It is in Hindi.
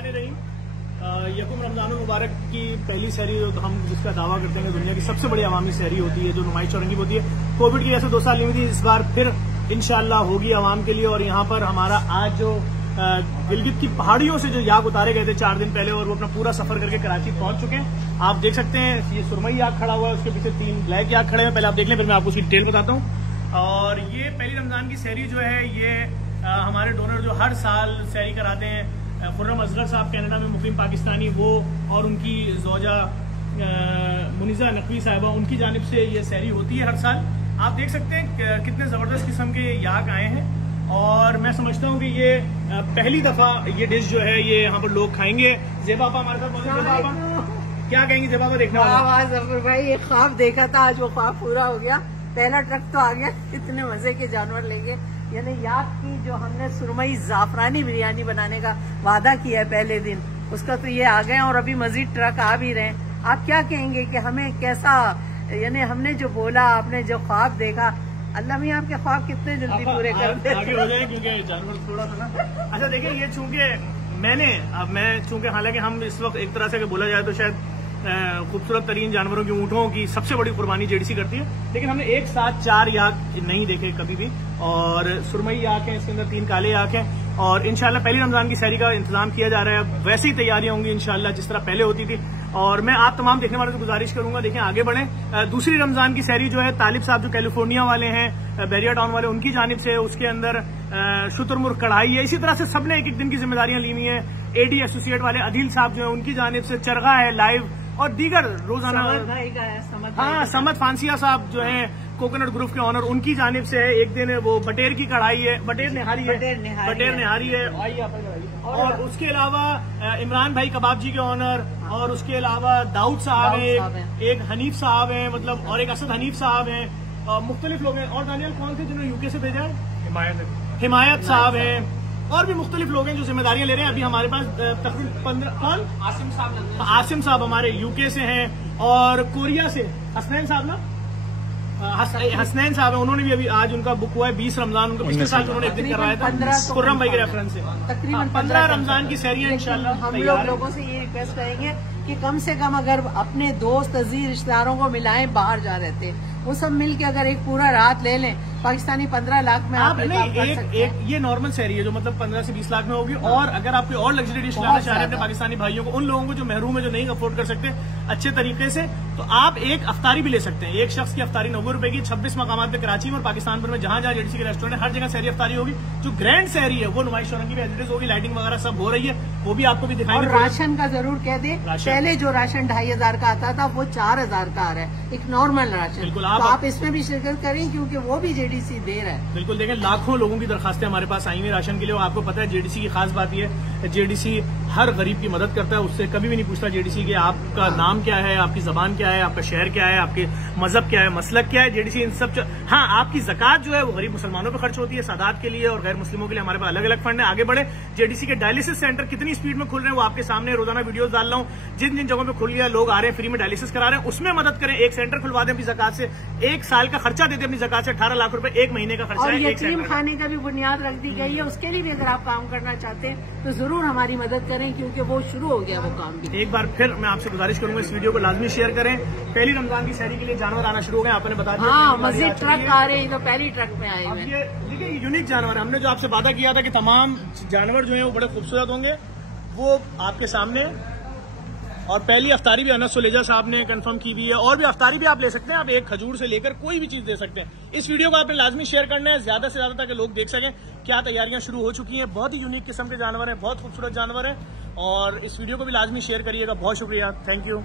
बिस्मिल्लाहिर्रहमानिर्रहीम। यकुम रमजान मुबारक की पहली सहरी हम जिसका दावा करते हैं दुनिया की सबसे बड़ी अवामी सहरी होती है, जो नुमाइश चौरंगी होती है। कोविड की वजह से 2 साल नहीं हुई थी, इस बार फिर इंशाअल्लाह होगी आवाम के लिए। और यहाँ पर हमारा आज जो गिलगित की पहाड़ियों से जो याक उतारे गए थे 4 दिन पहले, और वो अपना पूरा सफर करके कराची पहुंच चुके हैं। आप देख सकते हैं ये सुरमई याक खड़ा हुआ है, उसके पीछे 3 ब्लैक याक खड़े हैं। पहले आप देख लें, फिर मैं आपको उसकी डिटेल बताता हूँ। और ये पहली रमजान की सहरी जो है ये हमारे डोनर जो हर साल सहरी कराते हैं, खुर्रम असगर साहब कनाडा में मुकीम पाकिस्तानी, वो और उनकी ज़ौजा मुनीज़ा नकवी साहिबा, उनकी जानिब से ये सहरी होती है हर साल। आप देख सकते हैं कितने ज़बरदस्त किस्म के याक आए हैं। और मैं समझता हूँ कि ये पहली दफ़ा ये डिश जो है ये यहाँ पर लोग खाएंगे। ज़ेबा आपा हमारे साथ मौजूद। ज़ेबा आपा क्या कहेंगी? ज़ेबा आपा देखने वाला जफर भाई, ये ख्वाब देखा था, आज वो ख्वाब पूरा हो गया। पहला ट्रक तो आ गया, इतने मजे के जानवर लेंगे। यानी याक की जो हमने सुरमई जाफरानी बिरयानी बनाने का वादा किया है पहले दिन, उसका तो ये आ गए और अभी मजीद ट्रक आ भी रहे हैं। आप क्या कहेंगे कि हमें कैसा, यानी हमने जो बोला, आपने जो ख्वाब देखा, अल्लाह मियां आपके ख्वाब कितने जल्दी पूरे कर दे आगे हो जाए, क्योंकि जानवर थोड़ा सा ना। अच्छा देखिए, ये चूंकि मैं हालांकि हम इस वक्त एक तरह से बोला जाए तो शायद खूबसूरत तरीन जानवरों की, ऊँटों की सबसे बड़ी कुर्बानी जेडीसी करती है, लेकिन हमने एक साथ 4 याक नहीं देखे कभी भी। और सुरमई याक है, इसके अंदर 3 काले याक हैं। और इंशाल्लाह पहली रमजान की सहरी का इंतजाम किया जा रहा है, वैसी तैयारियां होंगी इंशाल्लाह जिस तरह पहले होती थी। और मैं आप तमाम देखने वालों को गुजारिश करूंगा, देखें आगे बढ़ें। दूसरी रमजान की सहरी जो है तालिब साहब जो कैलिफोर्निया वाले हैं, बैरिया टाउन वाले, उनकी जानिब से, उसके अंदर शुतुरमुर्ग कढ़ाई है। इसी तरह से सबने एक एक दिन की जिम्मेदारियां ली हुई है। एडी एसोसिएट वाले अदील साहब जो है उनकी जानिब से चरगा है लाइव, और दीगर रोजाना समद फांसिया साहब जो है कोकोनट ग्रुप के ऑनर, उनकी जानिब से है। एक दिन वो बटेर की कढ़ाई है, बटेर निहारी है। और उसके अलावा इमरान भाई कबाब जी के ऑनर, और उसके अलावा दाऊद साहब है, एक हनीफ साहब है, मतलब, और एक असद हनीफ साहब है, मुख्तलिफ लोग हैं। और दानियल कौन थे जिन्होंने यूके से भेजा है? हिमायत साहब है, और भी मुख्तलिफ लोग हैं जो जिम्मेदारियां ले रहे हैं। अभी हमारे पास तकरीबन 15 कौन? आसिम साहब हमारे यूके से हैं, और कोरिया से हसनैन साहब ना, हसनैन साहब है, उन्होंने भी अभी आज उनका बुक हुआ है 20 रमजान, उनका पिछले साल उन्होंने एक दिन करवाया था खुर्रम भाई के रेफरेंस से। तकरीबन 15 रमजान की सहरियां इंशाल्लाह। हम लोगों से ये रिक्वेस्ट करेंगे कि कम से कम अगर अपने दोस्त अजीज रिश्तेदारों को मिलाएं, बाहर जा रहे थे, वो सब मिल के अगर एक पूरा रात ले लें, पाकिस्तानी 15 लाख में आप ये नॉर्मल सहरी है जो मतलब 15 से 20 लाख में होगी। और अगर आप कोई और लग्जरी डिश लाना चाह रहे हैं अपने पाकिस्तानी भाइयों को, उन लोगों को जो महरूम है, जो नहीं अफोर्ड कर सकते अच्छे तरीके से, तो आप एक अफ्तारी भी ले सकते हैं। एक शख्स की अफ्तारी 90 रुपए की 26 मकामात पे कराची में और पाकिस्तान भर में जहां जहां जेडीसी के रेस्टोरेंट है, हर जगह सहरी अफ्तारी होगी। जो ग्रैंड सहरी है वो नुमाइश चौरंगी में एडवर्टाइज होगी, लाइटिंग वगैरह सब हो रही है, वो भी आपको भी दिखाएंगे। और राशन का जरूर कह दे, पहले जो राशन 2500 का आता था वो 4000 का आ रहा है, एक नॉर्मल राशन। बिल्कुल, आप इसमें भी शिरकत करें क्योंकि वो भी जेडीसी दे रहा है। बिल्कुल, देखें लाखों लोगों की दरखास्तें हमारे पास आई हुई राशन के लिए। आपको पता है जेडीसी की खास बात यह है, जेडीसी हर गरीब की मदद करता है, उससे कभी भी नहीं पूछता जेडीसी कि आपका नाम क्या है, आपकी जबान क्या है, आपका शहर क्या है, आपके मजहब क्या है, मसलक क्या है। जेडीसी इन सब हाँ, आपकी ज़कात जो है वो गरीब मुसलमानों पर खर्च होती है, सादात के लिए और गैर मुस्लिमों के लिए हमारे पास अलग अलग फंड है। आगे बढ़े, जेडीसी के डायलिसिस सेंटर कितनी स्पीड में खुल रहे हैं वो आपके सामने रोजाना वीडियोस डाल रहा हूँ। जिन जिन जगहों पे खुल गया, लोग आ रहे हैं फ्री में डायलिसिस करा रहे हैं, उसमें मदद करें। एक सेंटर खुलवा दें अपनी ज़कात से, 1 साल का खर्चा देते अपनी ज़कात से, 18 लाख रुपए 1 महीने का खर्चा है। यतीम खाने का भी बुनियाद रख दी गई है, उसके लिए भी अगर आप काम करना चाहते हैं तो जरूर हमारी मदद करें, क्योंकि वो शुरू हो गया वो काम भी। एक बार फिर मैं आपसे गुजारिश करूंगा, इस वीडियो को लाजमी शेयर करें। पहली रमजान की सहरी के लिए जानवर आना शुरू हो गए, आपने बता दिया। हाँ, मजीद ट्रक आ रहे हैं, तो पहली ट्रक में आए हुए। ये देखिए यूनिक जानवर है, हमने जो आपसे वादा किया था कि तमाम जानवर जो है वो बड़े खूबसूरत होंगे, वो आपके सामने। और पहली अफ्तारी भी अनस सुलेजा साहब ने कंफर्म की हुई है, और भी अफ्तारी भी आप ले सकते हैं। आप एक खजूर से लेकर कोई भी चीज दे सकते हैं। इस वीडियो को आपने लाजमी शेयर करना है ज्यादा से ज्यादा, ताकि लोग देख सकें क्या तैयारियां शुरू हो चुकी हैं। बहुत ही यूनिक किस्म के जानवर हैं, बहुत खूबसूरत जानवर हैं, और इस वीडियो को भी लाजमी शेयर करिएगा। बहुत शुक्रिया, थैंक यू।